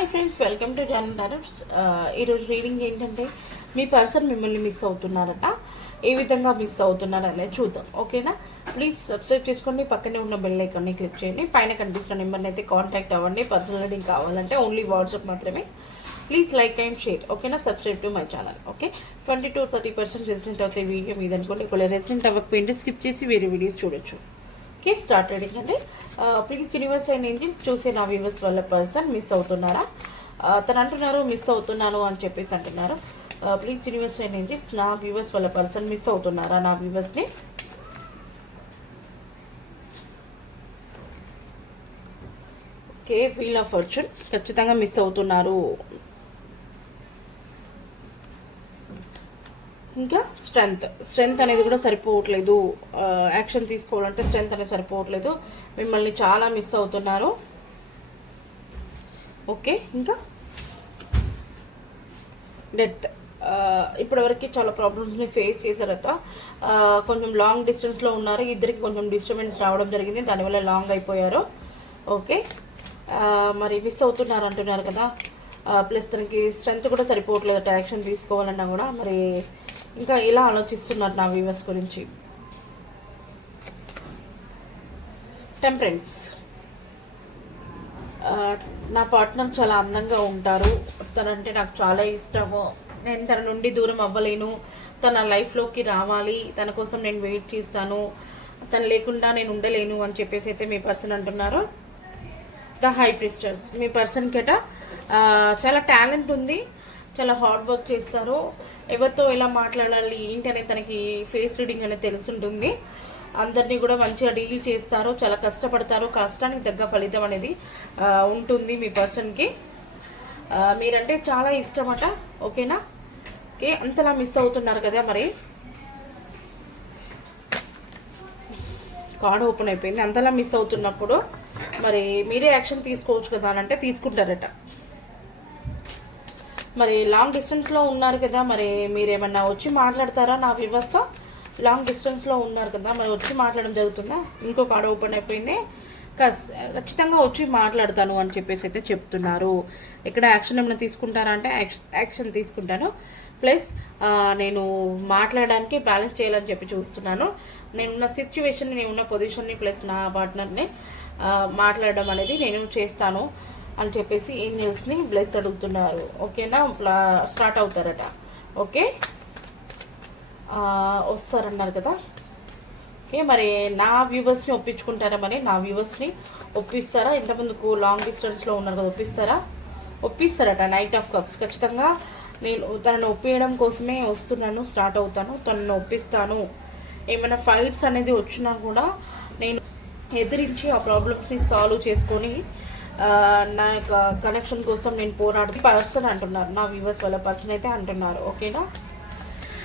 Hi friends welcome to John tarots ఈరోజు reading ఏంటంటే మీ పర్సన్ మిమ్మల్ని మిస్ అవుతున్నారట. ఏ విధంగా మిస్ అవుతున్నారు అనేది చూద్దాం. ఓకేనా ప్లీజ్ సబ్స్క్రైబ్ చేసుకోండి. పక్కనే ఉన్న బెల్ ఐకాన్ని క్లిక్ చేయండి. పైన కనిపిస్తున్న నెంబర్ని అయితే కాంటాక్ట్ అవ్వండి. పర్సనల్ రీడింగ్ కావాలంటే ఓన్లీ వాట్సాప్ మాత్రమే. ప్లీజ్ లైక్ అండ్ షేర్ ఓకేనా subscribe to my channel okay twenty two thirty percent resident అవుతాయి వీడియో మీద అనుకోండి ఒకవేళ రెసిడెంట్ అవ్వకపోయింటే స్కిప్ చేసి వేరే వీడియోస్ చూడొచ్చు. ఓకే స్టార్ట్ రీడింగ్ అంటే ప్లీజ్ యూనివర్స్ అండ్ ఏంజిల్స్ చూసే నా వ్యూవర్స్ వల్ల పర్సన్ మిస్ అవుతున్నారా? తను అంటున్నారు మిస్ అవుతున్నాను అని చెప్పేసి అంటున్నారు. ప్లీజ్ యూనివర్స్ అండ్ ఏంజిల్స్ నా వ్యూవర్స్ వల్ల పర్సన్ మిస్ అవుతున్నారా నా వ్యూవర్స్ని ఓకే ఫీల్ ఆఫ్ ఫార్చ్యూన్ ఖచ్చితంగా మిస్ అవుతున్నారు. ఇంకా స్ట్రెంగ్త్. స్ట్రెంగ్త్ అనేది కూడా సరిపోవట్లేదు. యాక్షన్ తీసుకోవాలంటే స్ట్రెంగ్త్ అనేది సరిపోవట్లేదు. మిమ్మల్ని చాలా మిస్ అవుతున్నారు. ఓకే ఇంకా? డెత్ ఇప్పటివరకు చాలా ప్రాబ్లమ్స్ని ఫేస్ చేశారట కొంచెం లాంగ్ డిస్టెన్స్లో ఉన్నారు. ఇద్దరికి కొంచెం డిస్టర్బెన్స్ రావడం జరిగింది. దానివల్ల లాంగ్ అయిపోయారు. ఓకే. మరి మిస్ అవుతున్నారు అంటున్నారు కదా. ప్లస్ తనకి స్ట్రెంత్ కూడా సరిపోవట్లేదు యాక్షన్ తీసుకోవాలన్నా కూడా. మరి ఇంకా ఇలా ఆలోచిస్తున్నారు నా వ్యూవర్స్ గురించి. టెంపరెన్స్ నా పార్ట్నర్ చాలా అందంగా ఉంటారు. తనంటే నాకు చాలా ఇష్టము. నేను తన నుండి దూరం అవ్వలేను. తన లైఫ్లోకి రావాలి. తన కోసం నేను వెయిట్ చేస్తాను. తను లేకుండా నేను ఉండలేను అని చెప్పేసి అయితే మీ పర్సన్ అంటున్నారు. ద హై ప్రిస్టర్స్ మీ పర్సన్కి అట చాలా టాలెంట్ ఉంది. చాలా హార్డ్ వర్క్ చేస్తారు. ఎవరితో ఎలా మాట్లాడాలి ఏంటి అనేది తనకి ఫేస్ రీడింగ్ అనేది తెలుసుంటుంది. అందరినీ కూడా మంచిగా డీల్ చేస్తారు చాలా కష్టపడతారు కష్టానికి తగ్గ ఫలితం అనేది ఉంటుంది మీ పర్సన్కి మీరంటే చాలా ఇష్టమట ఓకేనా? ఓకే అంతలా మిస్ అవుతున్నారు కదా మరి. కార్డ్ ఓపెన్ అయిపోయింది అంతలా మిస్ అవుతున్నప్పుడు మరి మీరే యాక్షన్ తీసుకోవచ్చు కదా అని అంటే తీసుకుంటారట. మరి లాంగ్ డిస్టెన్స్లో ఉన్నారు కదా మరి మీరేమన్నా వచ్చి మాట్లాడతారా? నా వ్యవస్థ లాంగ్ డిస్టెన్స్లో ఉన్నారు కదా మరి వచ్చి మాట్లాడడం జరుగుతుందా? ఇంకో కార్డ్ ఓపెన్ అయిపోయింది. కస్ ఖచ్చితంగా వచ్చి మాట్లాడతాను అని చెప్పేసి అయితే చెప్తున్నారు. ఇక్కడ యాక్షన్ ఏమైనా తీసుకుంటారా అంటే యాక్షన్ తీసుకుంటాను. ప్లస్ నేను మాట్లాడడానికి బ్యాలెన్స్ చేయాలని చెప్పి చూస్తున్నాను. నేనున్న సిచ్యువేషన్ నేనున్న పొజిషన్ని ప్లస్ నా పార్ట్నర్ని మాట్లాడడం అనేది నేను చేస్తాను. అని చెప్పేసి ఏంజల్స్ని బ్లెస్ అడుగుతున్నారు. ఓకేనా స్టార్ట్ అవుతారట. ఓకే వస్తారన్నారు కదా? ఓకే మరి నా వ్యూవర్స్ని ఒప్పించుకుంటారా మరి? నా వ్యూవర్స్ని ఒప్పిస్తారా? ఇంతకుముందుకు లాంగ్ డిస్టెన్స్లో ఉన్నారు కదా ఒప్పిస్తారా? ఒప్పిస్తారట నైట్ ఆఫ్ కప్స్ ఖచ్చితంగా నేను తనను ఒప్పించడం కోసమే వస్తున్నాను స్టార్ట్ అవుతాను తనను ఒప్పిస్తాను. ఏమైనా ఫైట్స్ అనేది వచ్చినా కూడా నేను ఎదిరించి ఆ ప్రాబ్లమ్స్ని సాల్వ్ చేసుకొని నా యొక్క కనెక్షన్ కోసం నేను పోరాడుతూ పర్సన్ అంటున్నారు. నా వ్యూవర్స్ వాళ్ళ పర్సన్ అయితే అంటున్నారు. ఓకేనా?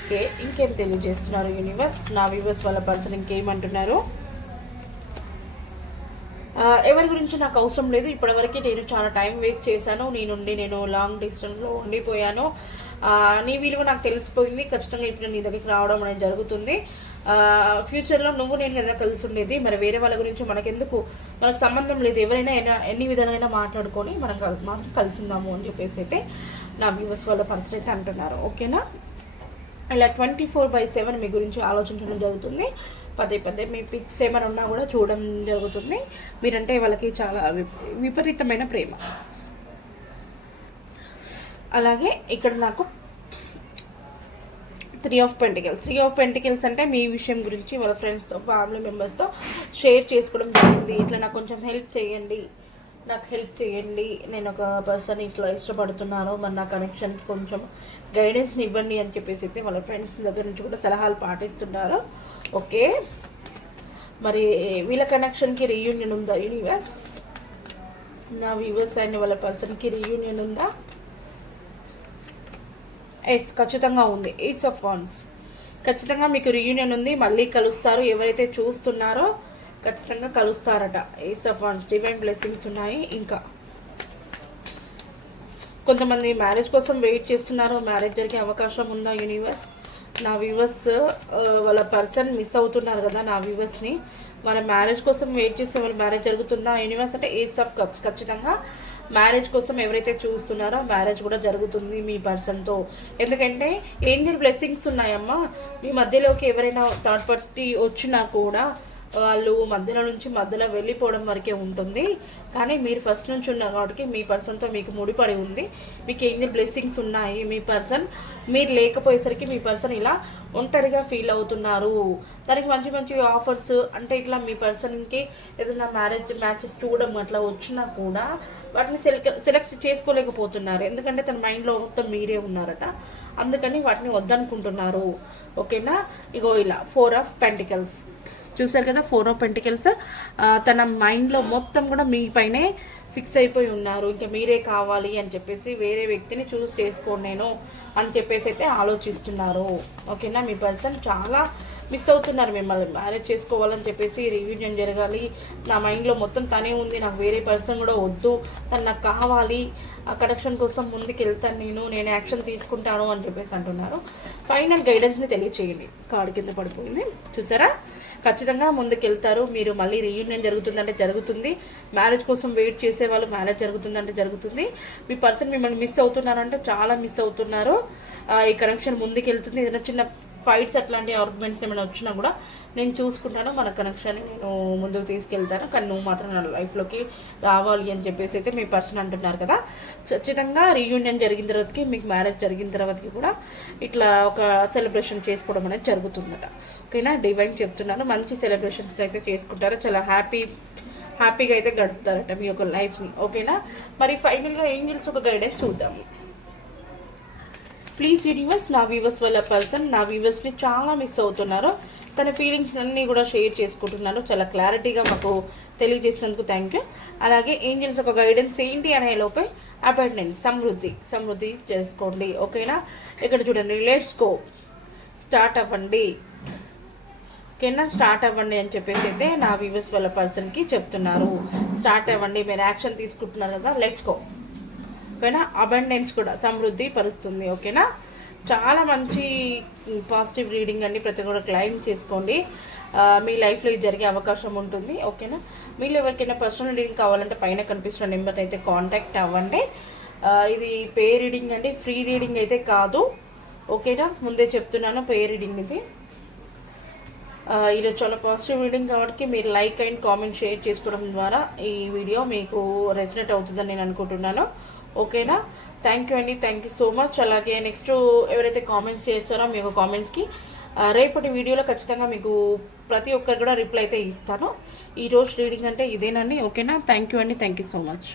ఓకే ఇంకేం తెలియజేస్తున్నారు యూనివర్స్ నా వ్యూవర్స్ వాళ్ళ పర్సన్ ఇంకేమంటున్నారు? ఎవరి గురించి నాకు అవసరం లేదు. ఇప్పటివరకు నేను చాలా టైం వేస్ట్ చేశాను. నేనుండి నేను లాంగ్ డిస్టెన్స్లో ఉండిపోయాను. నీ విలువ నాకు తెలిసిపోయింది. ఖచ్చితంగా ఇప్పుడు నీ దగ్గరికి రావడం అనేది జరుగుతుంది. ఫ్యూచర్లో నువ్వు నేను కదా కలిసి ఉండేది. మరి వేరే వాళ్ళ గురించి మనకెందుకు? మనకు సంబంధం లేదు. ఎవరైనా ఎన్ని విధాలైనా మాట్లాడుకొని మనం మాత్రం కలిసి ఉందాము అని చెప్పేసి అయితే నా వ్యూవర్స్ వాళ్ళ పర్సన్ అయితే అంటున్నారు. ఓకేనా ఇలా ట్వంటీ ఫోర్ బై సెవెన్ మీ గురించి ఆలోచించడం జరుగుతుంది. పదే పదే మీ పిక్స్ ఏమైనా ఉన్నా కూడా చూడడం జరుగుతుంది. మీరంటే వాళ్ళకి చాలా విపరీతమైన ప్రేమ. అలాగే ఇక్కడ నాకు three of pentacles three of pentacles అంటే మీ విషయం గురించి వాళ్ళ ఫ్రెండ్స్ ఫ్యామిలీ మెంబర్స్తో షేర్ చేసుకోవడం జరిగింది. ఇట్లా నాకు కొంచెం హెల్ప్ చేయండి. నాకు హెల్ప్ చేయండి. నేను ఒక పర్సన్ ఇట్లా ఇష్టపడుతున్నాను. మరి నా కనెక్షన్కి కొంచెం గైడెన్స్ని ఇవ్వండి అని చెప్పేసి అయితే వాళ్ళ ఫ్రెండ్స్ దగ్గర నుంచి కూడా సలహాలు పాటిస్తున్నారు. ఓకే మరి వీళ్ళ కనెక్షన్కి రీయూనియన్ ఉందా యూనివర్స్ నా వ్యూవర్స్ అయిన వాళ్ళ పర్సన్కి రీయూనియన్ ఉందా? ఎస్ ఖచ్చితంగా ఉంది. ఏస్ ఆఫ్ వాన్స్ ఖచ్చితంగా మీకు రీయూనియన్ ఉంది. మళ్ళీ కలుస్తారు. ఎవరైతే చూస్తున్నారో ఖచ్చితంగా కలుస్తారట. Ace of wands divine blessings ఉన్నాయి ఇంకా. కొంతమంది మ్యారేజ్ కోసం వెయిట్ చేస్తున్నారు. మ్యారేజ్ జరిగే అవకాశం ఉందా యూనివర్స్ నా వ్యూవర్స్ uh, వాళ్ళ పర్సన్ మిస్ అవుతున్నారు కదా నా వ్యూవర్స్ని వాళ్ళ మ్యారేజ్ కోసం వెయిట్ చేస్తే వాళ్ళ మ్యారేజ్ జరుగుతుందా? యూనివర్స్ అంటే ఏస్ ఆఫ్ కప్స్ ఖచ్చితంగా మ్యారేజ్ కోసం ఎవరైతే చూస్తున్నారో మ్యారేజ్ కూడా జరుగుతుంది మీ పర్సన్తో ఎందుకంటే ఏంజల్ బ్లెస్సింగ్స్ ఉన్నాయమ్మా. మీ మధ్యలోకి ఎవరైనా థర్డ్ పార్టీ వచ్చినా కూడా వాళ్ళు మధ్యలో నుంచి మధ్యలో వెళ్ళిపోవడం వరకే ఉంటుంది. కానీ మీరు ఫస్ట్ నుంచి ఉన్నారు కాబట్టి మీ పర్సన్తో మీకు ముడిపడి ఉంది. మీకు ఎన్ని బ్లెస్సింగ్స్ ఉన్నాయి మీ పర్సన్ మీరు లేకపోయేసరికి మీ పర్సన్ ఇలా ఒంటరిగా ఫీల్ అవుతున్నారు. దానికి మంచి మంచి ఆఫర్స్ అంటే ఇట్లా మీ పర్సన్కి ఏదైనా మ్యారేజ్ మ్యాచెస్ చూడడం అట్లా వచ్చినా కూడా వాటిని సెలెక్ట్ సెలెక్ట్ చేసుకోలేకపోతున్నారు. ఎందుకంటే తన మైండ్లో మొత్తం మీరే ఉన్నారట. అందుకని వాటిని వద్దనుకుంటున్నారు. ఓకేనా ఇగో ఇలా ఫోర్ ఆఫ్ పెంటికల్స్ చూసారు కదా ఫోర్ ఆఫ్ పెంటికల్స్ తన మైండ్లో మొత్తం కూడా మీ పైనే ఫిక్స్ అయిపోయి ఉన్నారు ఇంకా మీరే కావాలి అని చెప్పేసి వేరే వ్యక్తిని చూస్ చేసుకోండి నేను అని చెప్పేసి అయితే ఆలోచిస్తున్నారు. ఓకేనా? మీ పర్సన్ చాలా మిస్ అవుతున్నారు మిమ్మల్ని. మ్యారేజ్ చేసుకోవాలని చెప్పేసి రివ్యూజన్ జరగాలి. నా మైండ్లో మొత్తం తనే ఉంది. నాకు వేరే పర్సన్ కూడా వద్దు. తను నాకు కావాలి. ఆ కనెక్షన్ కోసం ముందుకు వెళ్తాను నేను. నేను యాక్షన్ తీసుకుంటాను అని చెప్పేసి అంటున్నారు. ఫైనల్ గైడెన్స్ని తెలియచేయండి. కార్డు కింద పడిపోయింది. చూసారా? ఖచ్చితంగా ముందుకెళ్తారు. మీరు మళ్ళీ రీయూనియన్ జరుగుతుందంటే జరుగుతుంది. మ్యారేజ్ కోసం వెయిట్ చేసే వాళ్ళు మ్యారేజ్ జరుగుతుందంటే జరుగుతుంది. మీ పర్సన్ మిమ్మల్ని మిస్ అవుతున్నారంటే చాలా మిస్ అవుతున్నారు. ఈ కనెక్షన్ ముందుకెళ్తుంది. ఏదైనా చిన్న ఫైట్స్ అట్లాంటి ఆర్గ్యుమెంట్స్ ఏమైనా వచ్చినా కూడా నేను చూసుకుంటాను. మన కనెక్షన్ నేను ముందుకు తీసుకెళ్తాను. కానీ నువ్వు మాత్రం నా లైఫ్లోకి రావాలి అని చెప్పేసి అయితే మీ పర్సన్ అంటున్నారు కదా. ఖచ్చితంగా రీయూనియన్ జరిగిన తర్వాతకి మీకు మ్యారేజ్ జరిగిన తర్వాతకి కూడా ఇట్లా ఒక సెలబ్రేషన్ చేసుకోవడం అనేది జరుగుతుందట. ఓకేనా? డివైన్ చెప్తున్నాను. మంచి సెలబ్రేషన్స్ అయితే చేసుకుంటారు. చాలా హ్యాపీ హ్యాపీగా అయితే గడుపుతారట మీ యొక్క లైఫ్ని ఓకేనా? మరి ఫైనల్గా ఏంజల్స్ ఒక గైడెన్స్ చూద్దాము. ప్లీజ్ యూనివర్స్ నా వ్యూవర్స్ వల్ల పర్సన్ నా వ్యూవర్స్ని చాలా మిస్ అవుతున్నారు. తన ఫీలింగ్స్ అన్నీ కూడా షేర్ చేసుకుంటున్నారు. చాలా క్లారిటీగా మాకు తెలియజేసినందుకు థ్యాంక్ యూ అలాగే ఏంజల్స్ ఒక గైడెన్స్ ఏంటి అనే లోపే అపాయింట్మెంట్ సమృద్ధి సమృద్ధి చేసుకోండి. ఓకేనా ఇక్కడ చూడండి లెట్స్ గో స్టార్ట్ అవ్వండి. ఓకేనా స్టార్ట్ అవ్వండి అని చెప్పేసి అయితే నా వ్యూవర్స్ వాళ్ళ పర్సన్కి చెప్తున్నారు. స్టార్ట్ అవ్వండి మీరు యాక్షన్ తీసుకుంటున్నారు కదా లెట్స్ గో ఓకేనా? అబండెన్స్ కూడా సమృద్ధి పరుస్తుంది ఓకేనా? చాలా మంచి పాజిటివ్ రీడింగ్ అన్ని ప్రతి కూడా క్లైమ్ చేసుకోండి. మీ లైఫ్లో ఇది జరిగే అవకాశం ఉంటుంది ఓకేనా? మీరు ఎవరికైనా పర్సనల్ రీడింగ్ కావాలంటే పైన కనిపిస్తున్న నెంబర్ అయితే కాంటాక్ట్ అవ్వండి. ఇది పే రీడింగ్ అంటే ఫ్రీ రీడింగ్ అయితే కాదు ఓకేనా? ముందే చెప్తున్నాను పే రీడింగ్ ఇది. ఈరోజు చాలా పాజిటివ్ రీడింగ్ కాబట్టి మీరు లైక్ అండ్ కామెంట్ షేర్ చేసుకోవడం ద్వారా ఈ వీడియో మీకు రెసినెట్ అవుతుందని నేను అనుకుంటున్నాను. ఓకేనా? థ్యాంక్ యూ అండి థ్యాంక్ యూ సో మచ్ అలాగే నెక్స్ట్ ఎవరైతే కామెంట్స్ చేస్తారో మీ యొక్క కామెంట్స్కి రేపటి వీడియోలో ఖచ్చితంగా మీకు ప్రతి ఒక్కరు కూడా రిప్లై అయితే ఇస్తాను. ఈరోజు రీడింగ్ అంటే ఇదేనండి. ఓకేనా? థ్యాంక్ యూ అండి థ్యాంక్ యూ సో మచ్